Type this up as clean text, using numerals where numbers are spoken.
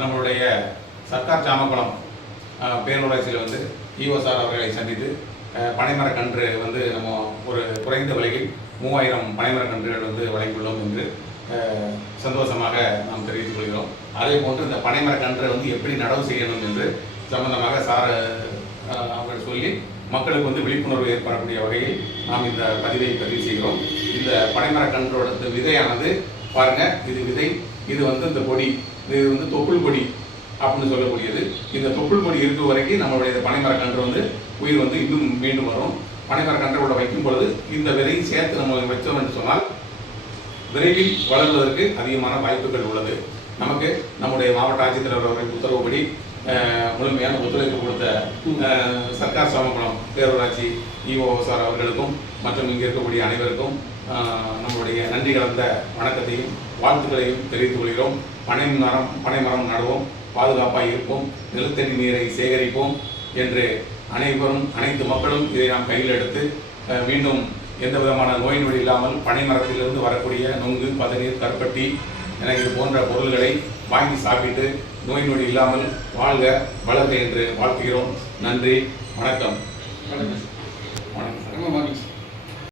நம்மளுடைய சர்க்கார் ஜாமக்குளம் பேரூராட்சியில் வந்து ஈஓ சார் அவர்களை சந்தித்து பனைமரக்கன்று வந்து நம்ம ஒரு குறைந்த விலையில் 3000 பனைமரக்கன்றுகள் வந்து வழங்கியுள்ளோம் என்று சந்தோஷமாக நாம் தெரிவித்துக் கொள்கிறோம். அதே போன்று இந்த பனைமரக்கன்றை வந்து எப்படி நடவு செய்யணும் என்று சம்பந்தமாக சார் அவர்கள் சொல்லி மக்களுக்கு வந்து விழிப்புணர்வு ஏற்படக்கூடிய வகையில் நாம் இந்த பதிவு செய்கிறோம். இந்த பனைமரக்கன்றோட விதையானது பாருங்க, இது விதை, இது வந்து இந்த கொடி, இது வந்து தொப்புள் கொடி அப்படின்னு சொல்லக்கூடியது. இந்த தொப்புள் கொடி இருக்கிற வரைக்கும் நம்மளுடைய பனைமரக்கன்று வந்து உயிர் வந்து இன்னும் மீண்டும் வரும். பனைமரக்கன்றை உள்ள வைக்கும் பொழுது இந்த விதையை சேர்த்து நம்ம வச்சோம் என்று சொன்னால் விரைவில் வளர்வதற்கு அதிகமான வாய்ப்புகள் உள்ளது. நமக்கு நம்முடைய மாவட்ட ஆட்சித்தலைவர் அவர்கள் உத்தரவுப்படி முழுமையான ஒத்துழைப்பு கொடுத்த சர்க்கார் ஜாமக்குளம் பேரூராட்சி ஈஓ சார் அவர்களுக்கும் மற்றும் இங்கே இருக்கக்கூடிய அனைவருக்கும் நம்முடைய நன்றி கலந்த வணக்கத்தையும் வாழ்த்துக்களையும் தெரிவித்துக் கொள்கிறோம். பனைமரம் நடுவோம், பாதுகாப்பாக இருப்போம், நிலத்தடி நீரை சேகரிப்போம் என்று அனைத்து மக்களும் இதை நாம் கையில் எடுத்து மீண்டும் எந்த விதமான நோய் நொடி இல்லாமல் பனைமரத்திலிருந்து வரக்கூடிய நொங்கு, பதநீர், கருப்பட்டி என இது போன்ற பொருள்களை வாங்கி சாப்பிட்டு நோய் நொடி இல்லாமல் வாழ்க வளர்க என்று வாழ்த்துகிறோம். நன்றி, வணக்கம். வணக்கம்.